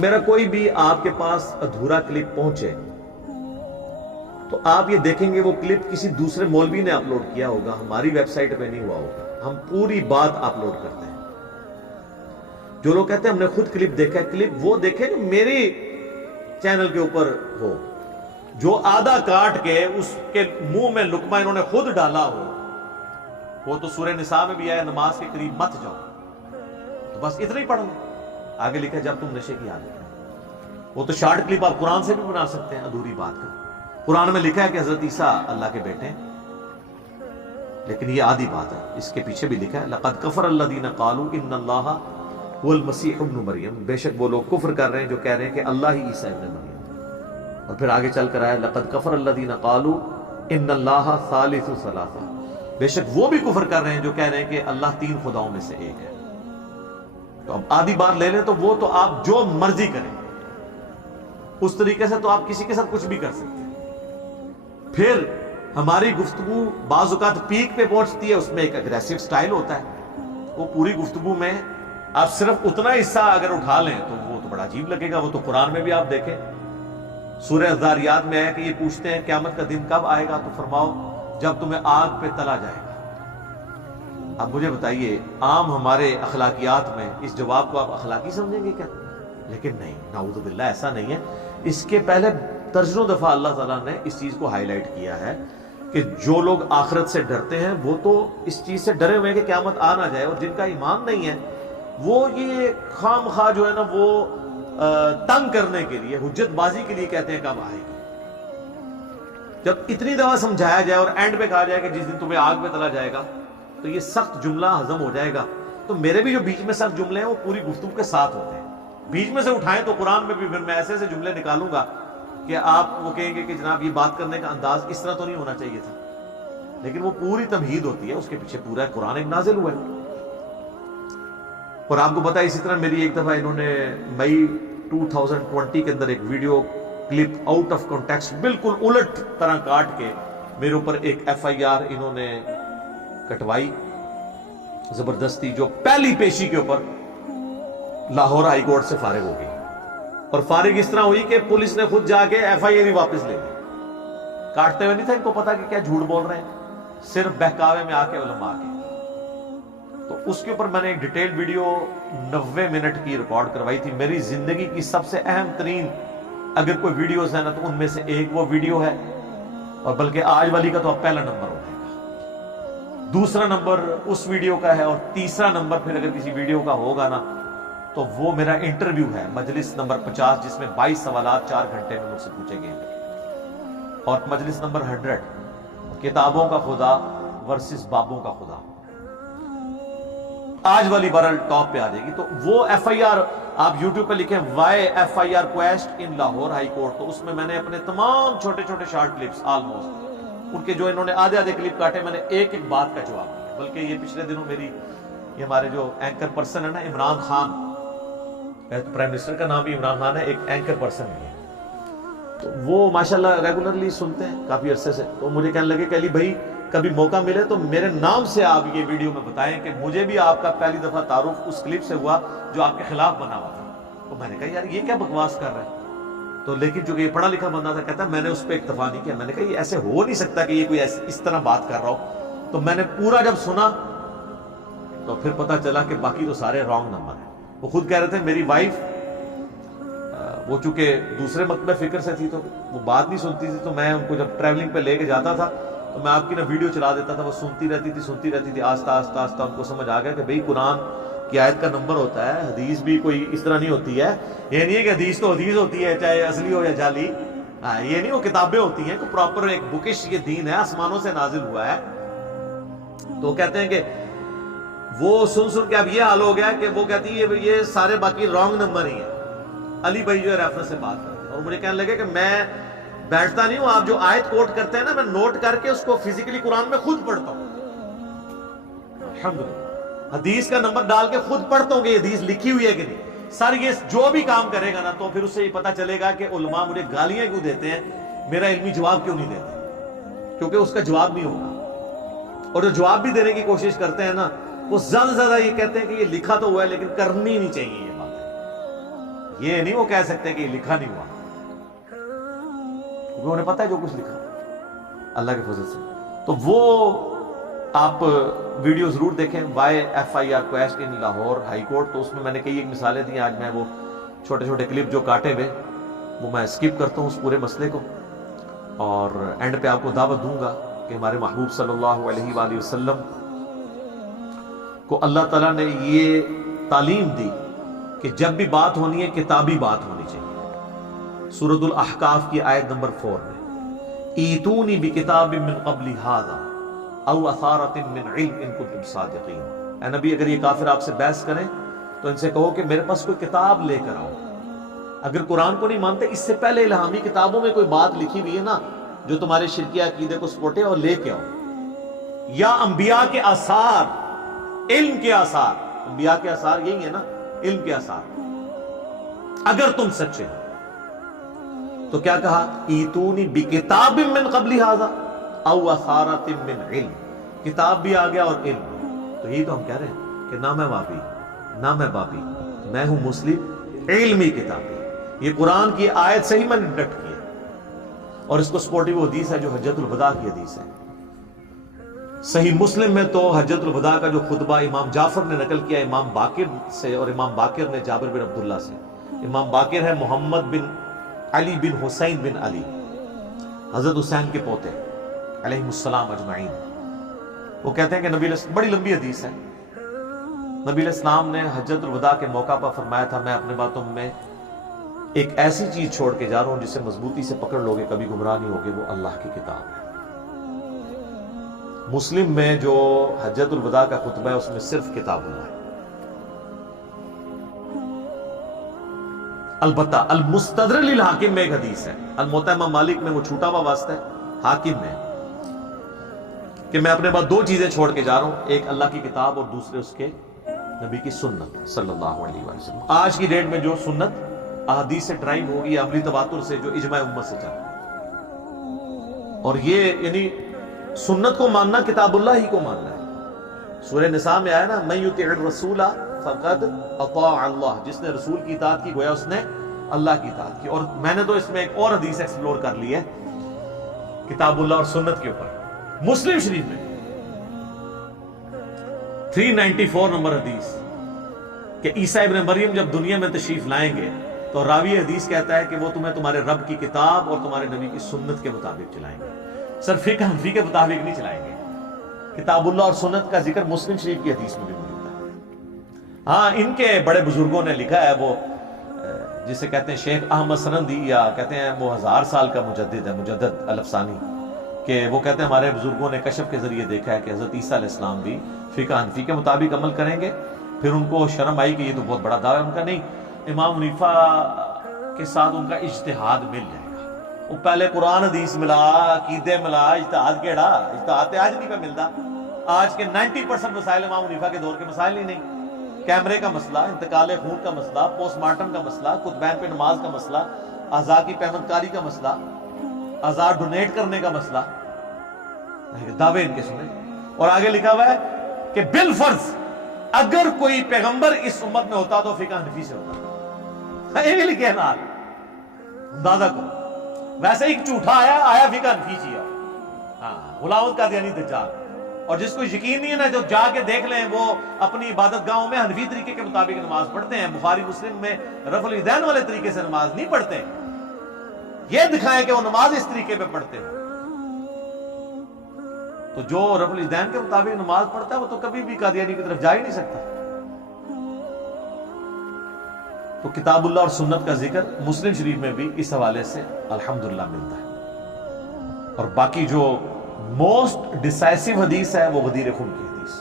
میرا کوئی بھی آپ کے پاس ادھورا کلپ پہنچے تو آپ یہ دیکھیں گے وہ کلپ کسی دوسرے مولوی نے اپلوڈ کیا ہوگا، ہماری ویب سائٹ پہ نہیں ہوا ہوگا. ہم پوری بات اپلوڈ کرتے ہیں. جو لوگ کہتے ہیں ہم نے خود کلپ دیکھا ہے، کلپ وہ دیکھیں جو میری چینل کے اوپر ہو. جو آدھا کاٹ کے اس کے منہ میں لقمہ انہوں نے خود ڈالا ہو، وہ تو سورہ نساء میں بھی آیا نماز کے قریب مت جاؤ، تو بس اتنا ہی پڑھ لو. آگے لکھا جب تم نشے کی عادت ہے. وہ تو شارٹ کلپ آپ قرآن سے بھی بنا سکتے ہیں ادھوری بات کا. قرآن میں لکھا ہے کہ حضرت عیسیٰ اللہ کے بیٹے ہیں، لیکن یہ آدھی بات ہے. اس کے پیچھے بھی لکھا ہے لقد کفر الذین قالوا ان اللہ هو المسیح ابن مریم، بے شک وہ لوگ کفر کر رہے ہیں جو کہہ رہے ہیں کہ اللہ ہی عیسیٰ ابن مریم. اور پھر آگے چل کر آیا لقد کفر الذین قالوا ان اللہ ثالث ثلاثہ، بے شک وہ بھی کفر کر رہے ہیں جو کہہ رہے ہیں کہ اللہ تین خداؤں میں سے ایک ہے. تو اب آدھی بات لے لیں تو وہ تو آپ جو مرضی کریں، اس طریقے سے تو آپ کسی کے ساتھ کچھ بھی کر سکتے ہیں. پھر ہماری گفتگو بعض اوقات پیک پہ پہنچتی ہے، اس میں ایک اگریسو سٹائل ہوتا ہے. وہ پوری گفتگو میں آپ صرف اتنا حصہ اگر اٹھا لیں تو وہ تو بڑا عجیب لگے گا. وہ تو قرآن میں بھی آپ دیکھیں، سورہ الذاریات میں ہے کہ یہ پوچھتے ہیں قیامت کا دن کب آئے گا، تو فرماؤ جب تمہیں آگ پہ تلا جائے گا. اب مجھے بتائیے عام ہمارے اخلاقیات میں اس جواب کو آپ اخلاقی سمجھیں گے کیا؟ لیکن نہیں، نعوذ باللہ ایسا نہیں ہے. اس کے پہلے درجنوں دفعہ اللہ تعالیٰ نے اس چیز کو ہائی لائٹ کیا ہے کہ جو لوگ آخرت سے ڈرتے ہیں وہ تو اس چیز سے ڈرے ہوئے ہیں کہ قیامت آ نہ جائے، اور جن کا ایمان نہیں ہے وہ یہ خام خواہ جو ہے نا وہ تنگ کرنے کے لیے، حجت بازی کے لیے کہتے ہیں کب آئے گی. جب اتنی دفعہ سمجھایا جائے اور اینڈ پہ کہا جائے کہ جس دن تمہیں آگ پہ تلا جائے گا تو یہ سخت جملہ ہضم ہو جائے گا. تو میرے بھی جو بیچ میں سخت جملے ہیں وہ پوری گفتگو کے ساتھ ہوتے ہیں. بیچ میں سے اٹھائیں تو قرآن میں بھی پھر میں ایسے ایسے جملے نکالوں گا کہ آپ وہ کہیں گے کہ جناب یہ بات کرنے کا انداز اس طرح تو نہیں ہونا چاہیے تھا. لیکن وہ پوری تمہید ہوتی ہے، اس کے پیچھے پورا قرآن ایک نازل ہوا ہے. اور آپ کو پتا ہے اسی طرح میری ایک دفعہ انہوں نے مئی 2020 کے اندر ایک video clip out of context بالکل الٹ طرح کاٹ کے میرے اوپر ایک FIR انہوں نے کٹوائی زبردستی، جو پہلی پیشی کے اوپر لاہور ہائی کورٹ سے فارغ ہو گئی. اور فارغ اس طرح ہوئی کہ پولیس نے خود جا کے FIR ہی واپس لے لی. کاٹتے ہوئے نہیں تھا ان کو پتا کہ کیا جھوٹ بول رہے ہیں، صرف بہکاوے میں آ کے علماء کے. تو اس کے اوپر میں نے ایک ڈیٹیل ویڈیو 90 منٹ کی ریکارڈ کروائی تھی. میری زندگی کی سب سے اہم ترین اگر کوئی ویڈیوز ہے نا تو ان میں سے ایک وہ ویڈیو ہے، اور بلکہ آج والی کا تو اب پہلا نمبر ہو جائے گا، دوسرا نمبر اس ویڈیو کا ہے، اور تیسرا نمبر پھر اگر کسی ویڈیو کا ہوگا نا تو وہ میرا انٹرویو ہے مجلس نمبر 50، جس میں 22 سوالات 4 گھنٹے میں مجھ سے پوچھے گئے. اور مجلس نمبر 100 کتابوں کا خدا ورسز بابوں کا خدا، آج والی بہرحال ٹاپ پہ آ جائے گی. تو وہ FIR آپ یوٹیوب پہ لکھیں وائی FIR کویسٹ ان لاہور ہائی کورٹ، تو اس میں نے اپنے تمام چھوٹے چھوٹے شارٹ کلپس آلموسٹ ان کے جو انہوں نے آدھے آدھے کلپ کاٹے، میں نے ایک ایک بات کا جواب دیا. بلکہ یہ پچھلے دنوں میری یہ ہمارے جو اینکر پرسن ہے نا عمران خان، پرائم منسٹر کا نام بھی عمران خان ہے، ایک اینکر پرسن بھی ہے، تو وہ ماشاءاللہ ریگولرلی سنتے ہیں کافی عرصے سے. تو مجھے کہنے لگے کہ علی بھائی کبھی موقع ملے تو میرے نام سے آپ یہ ویڈیو میں بتائیں کہ مجھے بھی آپ کا پہلی دفعہ تعارف اس کلپ سے ہوا جو آپ کے خلاف بنا ہوا تھا. تو میں نے کہا یار یہ کیا بکواس کر رہے ہیں. تو لیکن چونکہ یہ پڑھا لکھا بندہ تھا، کہتا میں نے اس پہ اکتفا نہیں کیا. میں نے کہا یہ ایسے ہو نہیں سکتا کہ یہ کوئی اس طرح بات کر رہا ہو. تو میں نے پورا جب سنا تو پھر پتا چلا کہ باقی تو سارے رانگ نمبر ہیں. وہ خود کہہ رہے تھے میری وائف وہ چونکہ دوسرے مکتب فکر سے تھی تو وہ بات نہیں سنتی تھی، تو میں ان کو جب ٹریولنگ پہ لے کے جاتا تھا تو میں آپ کی نا ویڈیو چلا دیتا تھا، وہ سنتی رہتی تھی. آہستہ آہستہ آہستہ ان کو سمجھ آ گیا کہ بھئی قرآن کی آیت کا نمبر ہوتا ہے، حدیث بھی کوئی اس طرح نہیں ہوتی ہے. یہ نہیں ہے کہ حدیث تو حدیث ہوتی ہے چاہے اصلی ہو یا جعلی، یہ نہیں، وہ کتابیں ہوتی ہیں، کوئی پراپر ایک بکش یہ دین ہے، آسمانوں سے نازل ہوا ہے. تو کہتے ہیں کہ وہ سن کے اب یہ حال ہو گیا کہ وہ کہتی ہے یہ سارے باقی رانگ نمبر ہی ہیں. علی بھائی جو ہے ریفرنس سے بات کرتے ہیں، اور مجھے کہنے لگے کہ میں بیٹھتا نہیں ہوں، آپ جو آیت کوٹ کرتے ہیں نا میں نوٹ کر کے اس کو فزیکلی قرآن میں خود پڑھتا ہوں. الحمدللہ حدیث کا نمبر ڈال کے خود پڑھتا ہوں کہ یہ حدیث لکھی ہوئی ہے کہ نہیں. سر یہ جو بھی کام کرے گا نا تو پھر اس سے یہ پتا چلے گا کہ علماء مجھے گالیاں کیوں دیتے ہیں، میرا علمی جواب کیوں نہیں دیتے، کیونکہ اس کا جواب نہیں ہوگا. اور جو جواب بھی دینے کی کوشش کرتے ہیں نا وہ زیادہ یہ کہتے ہیں کہ یہ لکھا تو ہوا ہے لیکن کرنی نہیں چاہیے یہ بات. یہ نہیں وہ کہہ سکتے کہ یہ لکھا نہیں ہوا، کیونکہ انہیں پتہ ہے جو کچھ لکھا اللہ کے فضل سے۔ تو وہ آپ ویڈیو ضرور دیکھیں، YFIR کویسٹ ان لاہور ہائی کورٹ، تو اس میں نے کئی ایک مثالیں دی۔ آج میں وہ چھوٹے چھوٹے کلپ جو کاٹے ہوئے وہ میں اسکپ کرتا ہوں اس پورے مسئلے کو، اور اینڈ پہ آپ کو دعوت دوں گا کہ ہمارے محبوب صلی اللہ علیہ وآلہ وسلم کو اللہ تعالیٰ نے یہ تعلیم دی کہ جب بھی بات ہونی ہے کتابی بات ہونی چاہیے۔ سورۃ الاحقاف کی آیت نمبر 4 میں ایتونی بکتاب من قبل ھذا او اثارۃ من علم ان کنتم صادقین۔ اے نبی، اگر یہ کافر آپ سے بحث کریں تو ان سے کہو کہ میرے پاس کوئی کتاب لے کر آؤ۔ اگر قرآن کو نہیں مانتے، اس سے پہلے الہامی کتابوں میں کوئی بات لکھی ہوئی ہے نا جو تمہارے شرکیہ عقیدے کو سپورٹے، اور لے کے آؤ۔ یا انبیاء کے آثار، علم کے آثار، انبیاء کے آثار یہی ہے نا، علم کے آثار، اگر تم سچے ہو۔ تو کیا کہا؟ ایتونی بکتاب من قبل ھذا او اثارۃ من علم، کتاب بھی آ گیا اور علم بھی۔ تو یہی تو ہم کہہ رہے ہیں کہ نہ میں وابی نہ میں بابی، میں ہوں مسلم علمی کتابی۔ یہ قرآن کی آیت سے ہی میں نے ڈٹ کیا، اور اس کو سپورٹیو حدیث ہے جو حجۃ الوداع کی حدیث ہے۔ صحیح مسلم میں تو حجۃ الوداع کا جو خطبہ امام جعفر نے نقل کیا امام باقر سے، اور امام باقر نے جابر بن عبداللہ سے۔ امام باقر ہے محمد بن علی بن حسین بن علی، حضرت حسین کے پوتے علیہ السلام اجمعین۔ وہ کہتے ہیں کہ نبی علیہ، بڑی لمبی حدیث ہے، نبی علیہ السلام نے حجۃ الوداع کے موقع پر فرمایا تھا میں اپنے باتوں میں ایک ایسی چیز چھوڑ کے جا رہا ہوں جسے مضبوطی سے پکڑ لوگے کبھی گمراہ نہیں ہوگے، وہ اللہ کی کتاب ہے۔ مسلم میں جو حجۃ الوداع کا خطبہ ہے اس میں صرف کتاب اللہ ہے۔ البتہ المستدرک للحاکم میں ایک حدیث ہے، الموطأ امام مالک میں وہ چھوٹا ہوا واسطہ ہے، حاکم میں کہ میں اپنے بعد دو چیزیں چھوڑ کے جا رہا ہوں، ایک اللہ کی کتاب اور دوسرے اس کے نبی کی سنت صلی اللہ علیہ وآلہ وسلم۔ آج کی ڈیٹ میں جو سنت احادیث سے ڈرائیو ہوگی، عملی تواتر سے، جو اجماع امت سے چل، اور یہ یعنی سنت کو ماننا کتاب اللہ ہی کو ماننا ہے۔ سورہ نساء میں آیا نا من یطع الرسول فقد اطاع اللہ، جس نے رسول کی اطاعت کی گویا اس نے اللہ کی اطاعت کی۔ اور میں نے تو اس میں ایک اور حدیث ایکسپلور کر لی ہے کتاب اللہ اور سنت کے اوپر، مسلم شریف میں 394 نمبر حدیث کہ عیسیٰ ابن مریم جب دنیا میں تشریف لائیں گے تو راوی حدیث کہتا ہے کہ وہ تمہیں تمہارے رب کی کتاب اور تمہارے نبی کی سنت کے مطابق چلائیں گے، صرف فقہ حنفی کے مطابق نہیں چلائیں گے۔ کتاب اللہ اور سنت کا ذکر مسلم شریف کی حدیث میں بھی موجود ہے۔ ہاں، ان کے بڑے بزرگوں نے لکھا ہے، وہ جسے کہتے ہیں شیخ احمد سنندی، یا کہتے ہیں وہ 1000 سال کا مجدد ہے، مجدد الافسانی، کہ وہ کہتے ہیں ہمارے بزرگوں نے کشف کے ذریعے دیکھا ہے کہ حضرت عیسیٰ علیہ السلام بھی فقہ حنفی کے مطابق عمل کریں گے۔ پھر ان کو شرم آئی کہ یہ تو بہت بڑا دعویٰ ہے ان کا، نہیں، امام حنیفہ کے ساتھ ان کا اجتہاد مل جائے گا۔ وہ پہلے قرآن حدیث ملا، عقیدے ملا، اجتہاد کیڑا، اجتہاد آج نہیں پہ ملتا۔ آج کے 90% مسائل امام حنیفہ کے دور کے مسائل ہی نہیں۔ کیمرے کا مسئلہ، انتقال خون کا مسئلہ، پوسٹ مارٹم کا مسئلہ، خطبین پہ نماز کا مسئلہ، اعضاء کی پیمند کاری کا مسئلہ، اعضاء ڈونیٹ کرنے کا مسئلہ، دعوے ان کے سنے۔ اور آگے لکھا ہوا ہے کہ بالفرض اگر کوئی پیغمبر اس امت میں ہوتا تو فقہ حنفی سے ہوتا، یہ بھی لکھے ہیں نا، اندازہ کرو۔ ویسے ایک جھوٹا آیا فقہ حنفی چیا، ہاں، غلام القادیانی دجال۔ اور جس کو یقین نہیں ہے نا، جو جا کے دیکھ لیں، وہ اپنی عبادت گاہوں میں حنفی طریقے کے مطابق نماز پڑھتے ہیں، بخاری مسلم میں رفع الیدین والے طریقے سے نماز نہیں پڑھتے۔ یہ دکھائیں کہ وہ نماز اس طریقے پہ پڑھتے ہیں، تو جو رفع الیدین کے مطابق نماز پڑھتا ہے وہ تو کبھی بھی قادیانی کی طرف جا ہی نہیں سکتا۔ تو کتاب اللہ اور سنت کا ذکر مسلم شریف میں بھی اس حوالے سے الحمدللہ ملتا ہے۔ اور باقی جو موسٹ ڈیسائسو حدیث ہے وہ غدیر خون کی حدیث،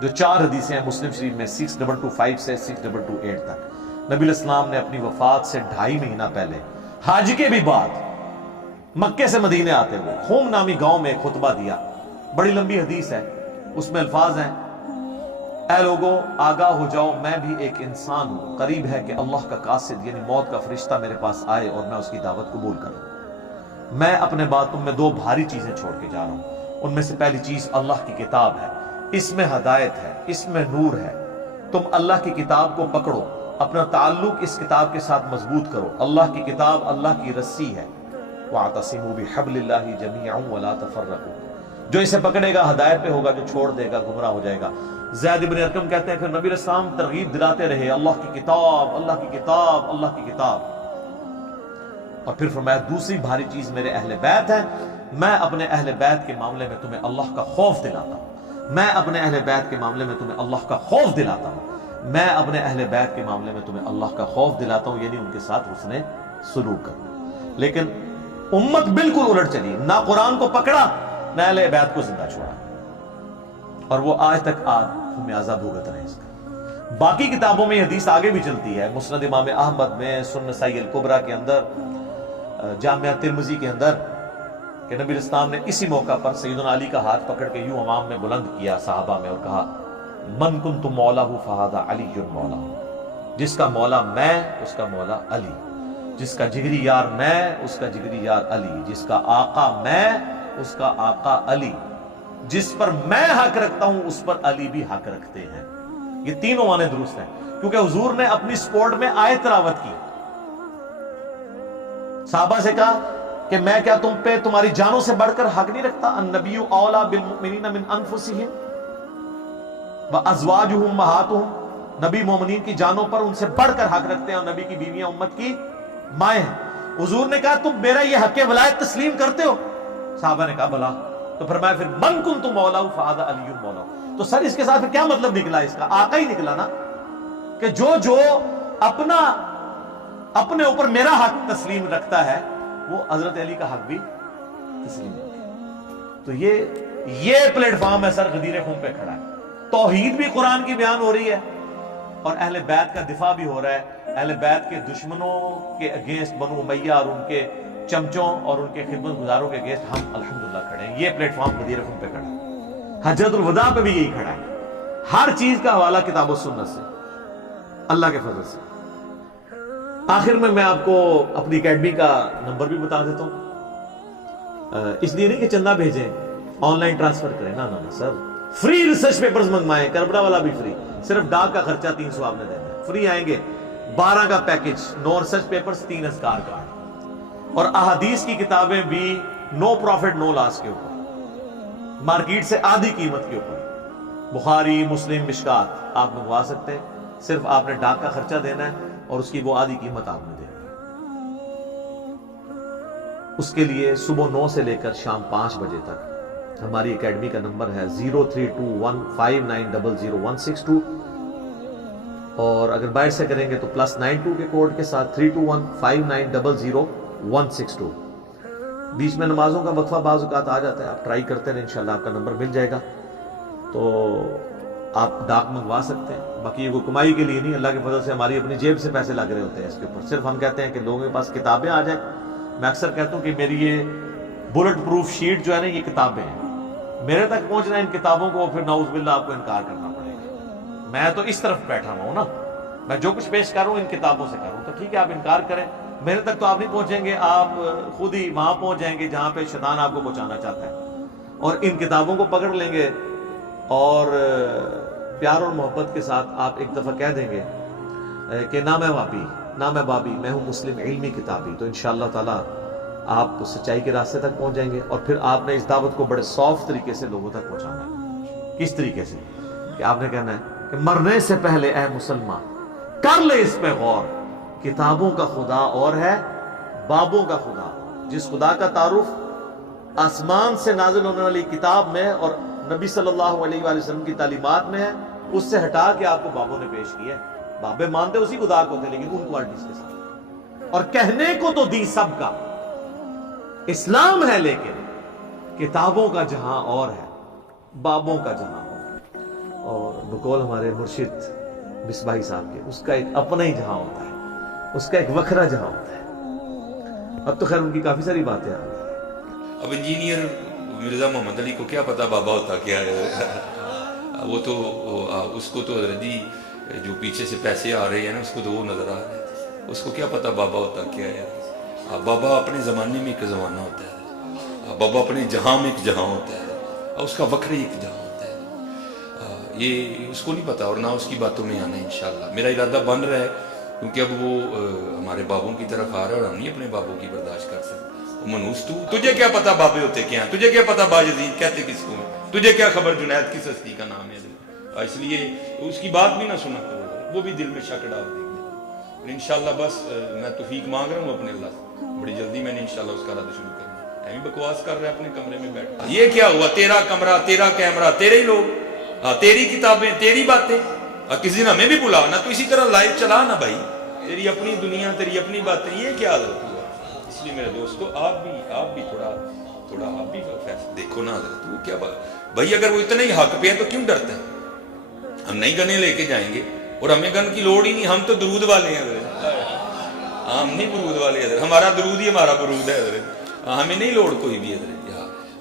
جو 4 حدیثیں ہیں مسلم شریف میں 6225 سے 6228 تک۔ نبی علیہ السلام نے اپنی وفات سے 2.5 مہینہ پہلے حج کے بھی بعد مکے سے مدینے آتے ہوئے خوم نامی گاؤں میں ایک خطبہ دیا، بڑی لمبی حدیث ہے، اس میں الفاظ ہیں، اے لوگوں آگاہ ہو جاؤ، میں بھی ایک انسان ہوں، قریب ہے کہ اللہ کا قاصد یعنی موت کا فرشتہ میرے پاس آئے اور میں اس کی دعوت قبول کروں۔ میں اپنے بعد تم میں 2 بھاری چیزیں چھوڑ کے جا رہا ہوں، ان میں سے پہلی چیز اللہ کی کتاب ہے، اس میں ہدایت ہے، اس میں نور ہے، تم اللہ کی کتاب کو پکڑو اپنا تعلق اس کتاب کے ساتھ مضبوط کرو. اللہ کی کتاب اللہ کی رسی ہے. وَاعْتَصِمُوا بِحَبْلِ اللَّهِ جَمِيعًا وَلَا تَفَرَّقُوا. جو اسے پکڑے گا ہدایت پہ ہوگا، جو چھوڑ دے گا گمراہ ہو جائے گا. زید بن ارقم کہتے ہیں کہ نبی علیہ السلام ترغیب دلاتے رہے اللہ کی کتاب، اللہ کی کتاب، اللہ کی کتاب. اور پھر فرمایا دوسری بھاری چیز میرے اہل بیت ہے. میں اپنے اہل بیت کے معاملے میں تمہیں اللہ کا خوف دلاتا ہوں. میں اپنے اہل بیت کے معاملے میں تمہیں اللہ کا خوف دلاتا ہوں. میں اپنے اہل بیت کے معاملے میں تمہیں اللہ کا خوف دلاتا ہوں، یعنی ان کے ساتھ حسن سلوک کرنا. لیکن امت بالکل الٹ چلی، نہ قرآن کو پکڑا نہ اہل بیت کو زندہ چھوڑا، اور وہ آج تک خمیازہ بھگت رہے اس کا. باقی کتابوں میں حدیث آگے بھی چلتی ہے، مسند امام احمد میں، سنن نسائی الکبریٰ کے اندر، جامعہ ترمذی کے اندر، کہ نبی علیہ السلام نے اسی موقع پر سیدنا علی کا ہاتھ پکڑ کے یوں امام میں بلند کیا صحابہ میں اور کہا من کنت مولاہ فہذا علی مولا. جس کا مولا میں اس کا مولا علی، جس کا جگری یار میں اس کا جگری یار علی، جس کا آقا میں اس کا آقا علی، جس پر میں حق رکھتا ہوں اس پر علی بھی حق رکھتے ہیں. یہ تینوں معنی درست ہیں، کیونکہ حضور نے اپنی سپورٹ میں آیت تلاوت کی. صحابہ سے کہا کہ میں کیا تم پہ تمہاری جانوں سے بڑھ کر حق نہیں رکھتا؟ النبی اولیٰ بالمؤمنین من انفسہم وازواجہم امہاتہم. نبی مومنین کی جانوں پر ان سے بڑھ کر حق رکھتے ہیں، اور نبی کی بیویاں امت کی مائیں ہیں. حضور نے کہا تم میرا یہ حق ولایت تسلیم کرتے ہو؟ صحابہ نے کہا بلا. تو فرمایا پھر من کنت مولا فہذا علی مولا. تو سر اس کے ساتھ پھر کیا مطلب نکلا؟ اس کا آقا ہی نکلا نا، کہ جو اپنے اوپر میرا حق تسلیم رکھتا ہے وہ حضرت علی کا حق بھی تسلیم رکھتا ہے. تو یہ پلیٹ فارم ہے سر، غدیر خون پہ کھڑا ہے. توحید بھی قرآن کی بیان ہو رہی ہے اور اہل بیت کا دفاع بھی ہو رہا ہے. اہل بیت کے دشمنوں کے اگینسٹ بنو امیہ اور ان کے چمچوں اور ان کے خدمت گزاروں کے اگینسٹ ہم الحمدللہ کھڑے ہیں. یہ پلیٹ فارم غدیر خون پہ کھڑا ہے. حجۃ الوداع پہ بھی یہی کھڑا ہے. ہر چیز کا حوالہ کتاب و سنت سے، اللہ کے فضل سے. آخر میں آپ کو اپنی اکیڈمی کا نمبر بھی بتا دیتا ہوں. اس لیے نہیں کہ چندہ بھیجیں آن لائن ٹرانسفر کریں، نہ سر. فری ریسرچ پیپرز منگوائیں، کربلا والا بھی فری، صرف ڈاک کا خرچہ 300 آپ نے دینا ہے. فری آئیں گے 12 کا پیکج، 9 ریسرچ پیپرز، 3 اذکار کارڈ، اور احادیث کی کتابیں بھی نو پروفٹ نو لاس کے اوپر، مارکیٹ سے آدھی قیمت کے اوپر. بخاری، مسلم، مشکات آپ منگوا سکتے ہیں. صرف آپ نے ڈاک کا خرچہ دینا ہے اور اس کی وہ آدھی قیمت آپ نے دینی ہے. اس کے لیے صبح 9 سے لے کر شام 5 بجے تک ہماری اکیڈمی کا نمبر ہے 032159000162، اور اگر باہر سے کریں گے تو +92 کے کوڈ کے ساتھ 32159000162. بیچ میں نمازوں کا وقفہ بعض اوقات آ جاتا ہے، آپ ٹرائی کرتے رہیں، انشاءاللہ آپ کا نمبر مل جائے گا. تو آپ ڈاک منگوا سکتے ہیں. باقی یہ کوئی کمائی کے لیے نہیں، اللہ کے فضل سے ہماری اپنی جیب سے پیسے لگ رہے ہوتے ہیں اس کے اوپر. صرف ہم کہتے ہیں کہ لوگوں کے پاس کتابیں آ جائیں. میں اکثر کہتا ہوں کہ میری یہ بلٹ پروف شیٹ جو ہے نا، یہ کتابیں ہیں. میرے تک پہنچنا ان کتابوں کو پھر نعوذ باللہ آپ کو انکار کرنا پڑے گا. میں تو اس طرف بیٹھا ہوا ہوں نا، میں جو کچھ پیش کر رہا ہوں ان کتابوں سے کر رہا ہوں. تو ٹھیک ہے، آپ انکار کریں، میرے تک تو آپ نہیں پہنچیں گے، آپ خود ہی وہاں پہنچ جائیں گے جہاں پہ شیطان آپ کو پہنچانا چاہتا ہے. اور ان کتابوں کو پکڑ لیں گے اور پیار اور محبت کے ساتھ آپ ایک دفعہ کہہ دیں گے کہ نہ میں وابی نہ میں بابی، میں ہوں مسلم علمی کتابی، تو انشاءاللہ تعالی آپ سچائی کے راستے تک پہنچ جائیں گے. اور پھر آپ نے اس دعوت کو بڑے سافٹ طریقے سے لوگوں تک پہنچانا ہے. کس طریقے سے؟ کہ آپ نے کہنا ہے کہ مرنے سے پہلے اے مسلمان کر لے اس پہ غور، کتابوں کا خدا اور ہے بابوں کا خدا. جس خدا کا تعارف آسمان سے نازل ہونے والی کتاب میں اور نبی صلی اللہ علیہ وآلہ وسلم کی تعلیمات میں ہے، اس سے ہٹا کے آپ کو بابوں نے پیش کیا ہے. بابے مانتے اسی خدا کو تھے لیکن ان کوالٹیز کے ساتھ. اور کہنے کو تو دی سب کا اسلام ہے، لیکن کتابوں کا جہاں اور ہے، بابوں کا جہاں اور. اور بقول ہمارے مرشد مصباحی صاحب کے، اس کا ایک اپنا ہی جہاں ہوتا ہے، اس کا ایک وکھرا جہاں ہوتا ہے. اب تو خیر ان کی کافی ساری باتیں آ رہی ہیں. اب انجینئر مرزا محمد علی کو کیا پتا بابا ہوتا کیا ہے؟ وہ تو اس کو تو حضرت جی جو پیچھے سے پیسے آ رہے ہیں نا، اس کو تو وہ نظر آ رہے ہیں، اس کو کیا پتا بابا ہوتا کیا ہے. بابا اپنے زمانے میں ایک زمانہ ہوتا ہے، بابا اپنے جہاں میں ایک جہاں ہوتا ہے، اور اس کا وکھرے ایک جہاں ہوتا ہے. یہ اس کو نہیں پتا اور نہ اس کی باتوں میں آنا ہے. انشاءاللہ میرا ارادہ بن رہا ہے کیونکہ اب وہ ہمارے بابوں کی طرف آ رہا ہے اور ہم نہیں اپنے بابوں کی برداشت کر سکتے. منوس تجھے کیا پتا بابے ہوتے کیا ہیں, تجھے کیا پتا باجزید کہتے کس کو ہیں, تجھے کیا خبر جنید کس ہستی کا نام ہے. اس لیے اس کی بات بھی نہ سنا کرو, وہ بھی دل میں شک ڈال دیں گے. انشاءاللہ بس میں توفیق مانگ رہا ہوں اپنے اللہ سے, بڑی جلدی میں نے انشاءاللہ اس کا رد شروع کرنا. ایویں بکواس کر رہا ہے اپنے کمرے میں بیٹھ, یہ کیا ہوا, تیرا کمرہ, تیرا کیمرہ, تیرے ہی لوگ, تیری کتابیں, تیری باتیں. کسی دن ہمیں بھی بلا نا, تو اسی طرح لائف چلا نا بھائی, تیری اپنی دنیا, تیری اپنی باتیں, یہ کیا حضرت ہوا. اس لیے میرے دوستو آپ بھی تھوڑا آپ بھی فیصلہ دیکھو نا حضرت. وہ کیا بات بھائی, اگر وہ اتنے ہی حق پہ ہے تو کیوں ڈرتے ہیں. ہم نہیں گنے لے کے جائیں گے اور ہمیں گن کی لوڑ ہی نہیں, ہم تو درود والے ہیں حضرت. ہم نہیں برود والے حضرت, ہمارا درود ہی ہمارا برود ہے حضرت, ہمیں نہیں لوڑ کوئی بھی حضرت.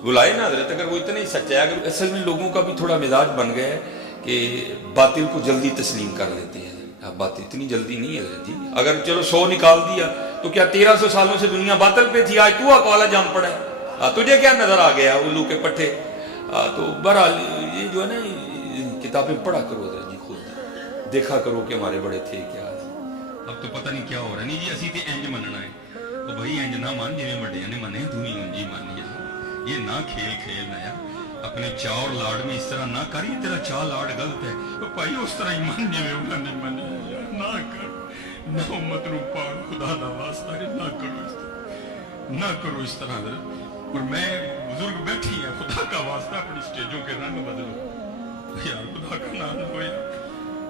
بلائے نا حضرت, اگر وہ اتنے ہی سچا ہے. اگر اصل میں لوگوں کا بھی تھوڑا مزاج بن گیا ہے کہ باطل کو جلدی تسلیم کر لیتے ہیں. بات اتنی جلدی نہیں ہے حضرت جی. اگر چلو 100 نکال دیا تو کیا 1300 سالوں سے دنیا باطل پہ تھی, آج تو اقوالا جان پڑا ہے, تجھے کیا نظر آ گیا الو کے پٹھے. تو بہرحال یہ جو ہے نا, کتابیں پڑھا کرو حضرت جی, خود دیکھا کرو کہ ہمارے بڑے تھے کیا. اب تو پتہ نہیں کیا ہو رہا. نہیں جی اسی تے انج مننا ہے, تو بھائی انج نہ مان جویں وڈیاں نے منے, تو ہی انج ہی مان جا. یہ نہ کھیل نہ یار, اپنے چاہ اور لاڑ میں اس طرح نہ کر, یہ تیرا چاہ لاڑ غلط ہے. تو بھائی اس طرح ہی مان جویں انہوں نے منے, نہ کر, نہ امت نو پاک خدا دا واسطہ ہے, نہ کرو اس طرح, نہ کرو اس طرح حضرت. اور میں بزرگ بیٹھی ہیں, خدا کا واسطہ اپنی سٹیجوں کے رنگ بدلو یار, خدا کا نام ہو یار,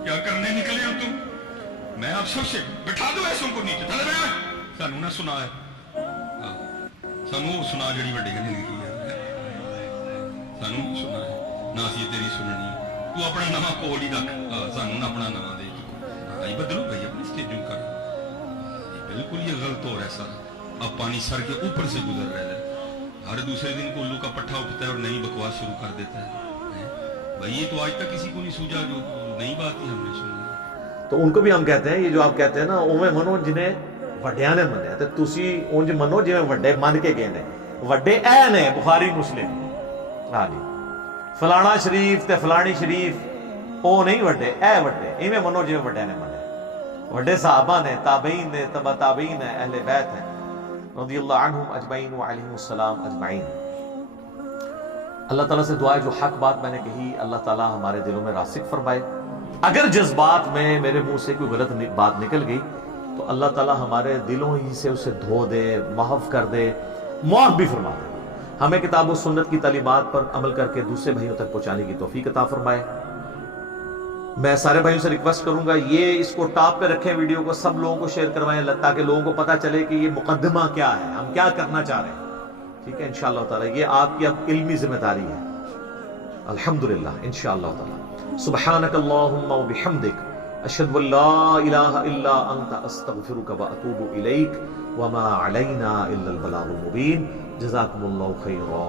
کیا کرنے نکلے ہو تم. میں آپ سب سے بٹھا دو ایسوں کو نیچے, تھلے بیٹھ, سانو نہ سنا ہے, سانو سنا جڑی وڈی نے لکھی ہے, سانو سنا ہے نہ اسی تیری سننی. تو اپنا نواں کول ہی رکھ, سانو نہ اپنا نواں دے. آئی بدلو بھائی اپنی سٹیجوں کا. بالکل یہ غلط ہو رہا ہے سارا. اب پانی سر کے اوپر سے گزر رہا ہے, ہر دوسرے دن کو الو کا پٹھا اٹھتا ہے اور نئی بکواس شروع کر دیتا ہے. بھائی یہ تو آج تک کسی کو نہیں سوجا, جو نئی بات ہی ہم نے سنی. تو ان کو بھی ہم کہتے ہیں, یہ جو آپ کہتے ہیں نا, اویں منو جنہیں وڈیاں نے منیا, تے تسی اونج منو جویں وڈے من کے گئے نے. وڈے اے نے بخاری مسلم, ہاں جی, فلانا شریف تے فلانی شریف او نہیں وڈے, اے وڈے ایویں منو جویں وڈے نے منیا. وڈے صحابہ نے, تابعین نے, تبع تابعین نے, اہل بیت ہیں رضی اللہ عنہم اجمعین وعلیہم السلام اجمعین. اللہ تعالیٰ سے دعا ہے جو حق بات میں نے کہی اللہ تعالیٰ ہمارے دلوں میں راسخ فرمائے. اگر جذبات میں میرے منہ سے کوئی غلط بات نکل گئی تو اللہ تعالیٰ ہمارے دلوں ہی سے اسے دھو دے, محو کر دے, معاف بھی فرما دے. ہمیں کتاب و سنت کی تعلیمات پر عمل کر کے دوسرے بھائیوں تک پہنچانے کی توفیق عطا فرمائے. میں سارے بھائیوں سے ریکویسٹ کروں گا, یہ اس کو ٹاپ پہ رکھیں, ویڈیو کو سب لوگوں کو شیئر کروائیں, تاکہ لوگوں کو پتہ چلے کہ یہ مقدمہ کیا ہے, ہم کیا کرنا چاہ رہے ہیں. ٹھیک ہے, انشاءاللہ تعالیٰ یہ آپ کی اب علمی ذمہ داری ہے. الحمدللہ انشاءاللہ تعالیٰ. سبحانک اللہم و بحمدک, اشہد ان لا الہ الا انت, استغفرک و اتوب الیک, وما علینا الا البلاغ المبین. جزاکم اللہ خیرا.